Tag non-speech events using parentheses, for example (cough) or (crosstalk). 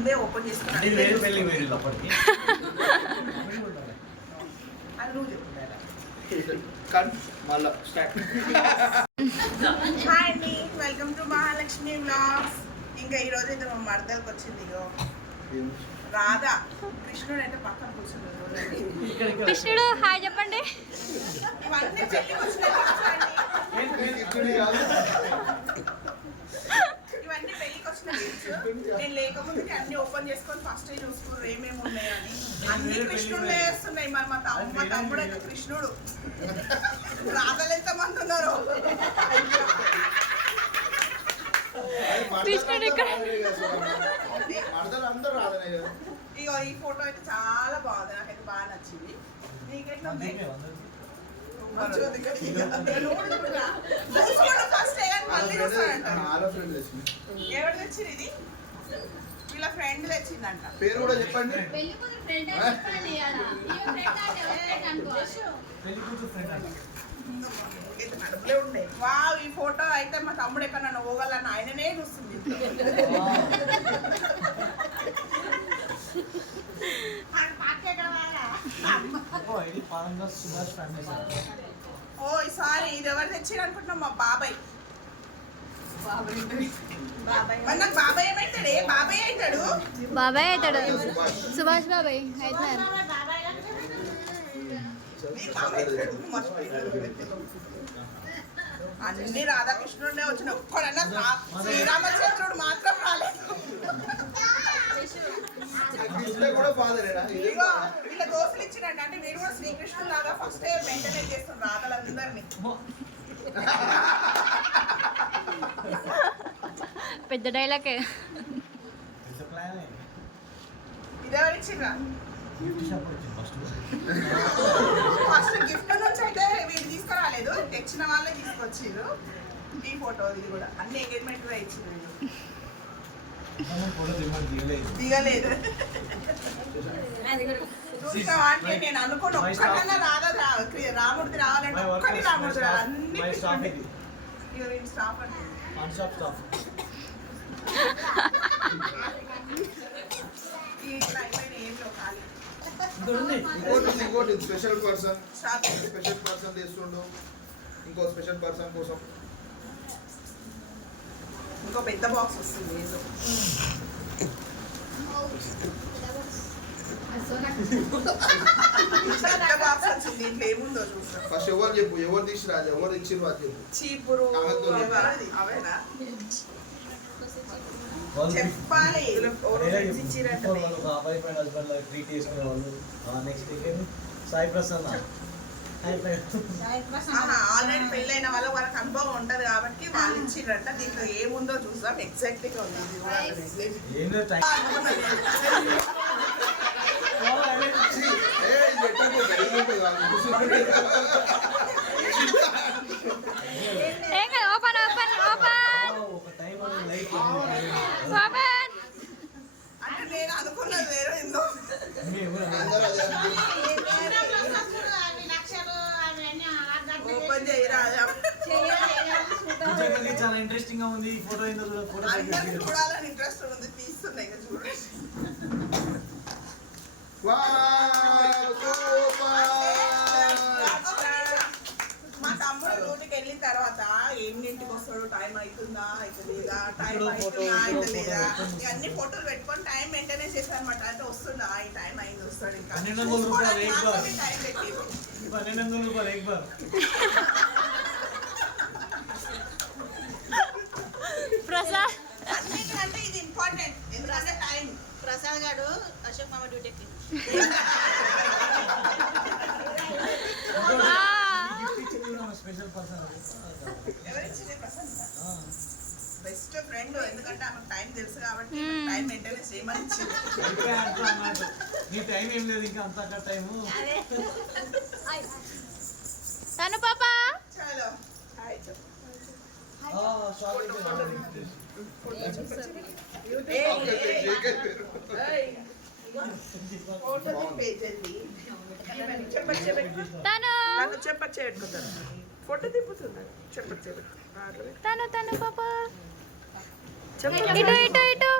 ముందే ఓపెన్ అంటే చేసుకున్నాను అది నువ్వు హాయ్ అండి వెల్కమ్ టు మహాలక్ష్మి వ్లాగ్స్. ఇంకా ఈ రోజు అయితే మా మరదలకు వచ్చింది ఇగో. రాధా కృష్ణుడు అయితే పక్కన కూర్చున్నాడు. కృష్ణుడు హాయ్ చెప్పండి. నేను లేకపోతే అన్ని ఓపెన్ చేసుకొని ఫస్ట్ చూసుకున్నారు ఏమేమి ఉన్నాయని. అన్ని కృష్ణుడు వేస్తున్నాయి మరి మా తమ్ము మా తమ్ముడు అయితే కృష్ణుడు. రాధలు ఎంత మంది ఉన్నారు కృష్ణుడు ఇగో ఈ ఫోటో అయితే చాలా బాగుంది. నాకైతే బాగా నచ్చింది. నీకెట్లా ఉంది? ఎవరు తెచ్చింది ఇది? వీళ్ళ ఫ్రెండ్ తెచ్చిందంట. పేరు కూడా చెప్పండి. పెళ్ళి కూతురు ఫ్రెండ్ చెప్పండి అంట ఉండే. వావ్ ఈ ఫోటో అయితే మా తమ్ముడు ఎక్కడ నన్ను పోగలని ఆయననే చూస్తుంది? ఓ, ఈసారి ఇది ఎవరు తెచ్చిరు అనుకుంటున్నాం మా బాబాయ్? నాకు బాబాయ్ ఏమైతాడే? బాబాయ్ అవుతాడు బాబాయ్ అవుతాడు. సుభాష్ బాబాయ్ అవుతున్నారు. అన్ని రాధాకృష్ణుడే వచ్చిన ఒక్కడన్నా శ్రీరామచంద్రుడు మాత్రం రాలేదు. వీళ్ళ దోస్తులు ఇచ్చినట్టు అంటే మీరు కూడా శ్రీకృష్ణుడు లాగా ఫస్ట్ మెయింటైన్ చేస్తున్నారు రాధలందరినీ పెద్ద డైలాగే ఫస్ట్ గిఫ్ట్ నుంచి అయితే వీళ్ళు తీసుకురాలేదు. తెచ్చిన వాళ్ళే తీసుకొచ్చిర్రు. ఈ ఫోటో ఇది కూడా. అన్ని ఎంగేజ్మెంట్ ఫోటో దిమ్మని దిగలేదు. నేను అనుకోను. ఒక్కటన్నా రాదా రా- రాముడిది రావాలంటే ఒక్కటి రాముడిది రావాలి అన్ని స్టాఫ్ వీళ్ళ స్టాఫ్ ఇంకోటి ఇంకోటి స్పెషల్ పర్సన్ స్పెషల్ పర్సన్ తెస్తుండు ఇంకో స్పెషల్ పర్సన్ కోసం ఇంకో పెద్ద బాక్స్ వస్తుంది ఏదో ఫస్ట్ ఎవరు చెప్పు ఎవరు తీసి రాజు ఎవరు ఇచ్చిర్రు అది చెప్పు చీపురు అవేనా చెప్పాలి. అబ్బాయి పైన హస్బెండ్ లాగా ట్రీట్ చేసుకునే వాళ్ళు. Next weekend Sai Prasanna. Already పెళ్ళైన వాళ్ళ వాళ్ళకి అనుభవం ఉంటది కాబట్టి వాళ్ళు ఇచ్చిరంట. దీంట్లో ఏముందో చూద్దాం. ఎగ్జాక్ట్గా ఉంది (laughs) ఇది కూడా ఏం లేదు టైం ఛీ, ఏ, ఇది ఎట్లా గలీజ్ ఉంటుంది వాళ్ళు కూర్చుంటుంటే. ఏం కాదు ఓపెన్ ఓపెన్ ఓపెన్ ఒక టైం లైఫ్ ఓపెన్ అంటే నేను అనుకున్నది వేరే ఏందో అందరూ అదే అనుకుంటారు. ఓపెన్ చేయరా నిజంగా చాలా ఇంట్రెస్టింగ్గా ఉంది ఈ ఫోటో ఏందో చూడ ఫోటో చూడాలని ఇంట్రెస్ట్ ఉంది తీస్తున్నాయి ఇక చూడండి. మా తమ్ముడు డ్యూటీకి వెళ్ళిన తర్వాత ఎన్నింటికి వస్తాడు? టైం అవుతుందా? అయితే లేదా టైం అవుతుందా? పెట్టుకొని ఇవన్నీ ఫోటోలు పెట్టుకొని టైం మెయింటెనెన్స్ చేస్తాను అనమాట అంటే వస్తుందా? ఈ టైం అయింది వస్తాడు ఇంకా. పన్నెండు వందల రూపాయలు టైం. పన్నెండు వందల రూపాయలు గారు అశోక్ మామ డ్యూటీకి బెస్ట్ ఫ్రెండ్ ఎందుకంటే ఆమెకు టైం తెలుసు కాబట్టి Hmm. టైం మెయింటెనెన్స్ చేయమని నీ టైం ఏం లేదు ఇంకా అంత టైము. తను పాప? చలో. హాయ్ చెప్పు. చెప్పచ్చు చెప్పచ్చు ఫోటో తిప్పుతున్నాను చెప్పచ్చు చెప్పచ్చు తను తను పాప. చెప్పు ఇటు ఇటు ఇటు.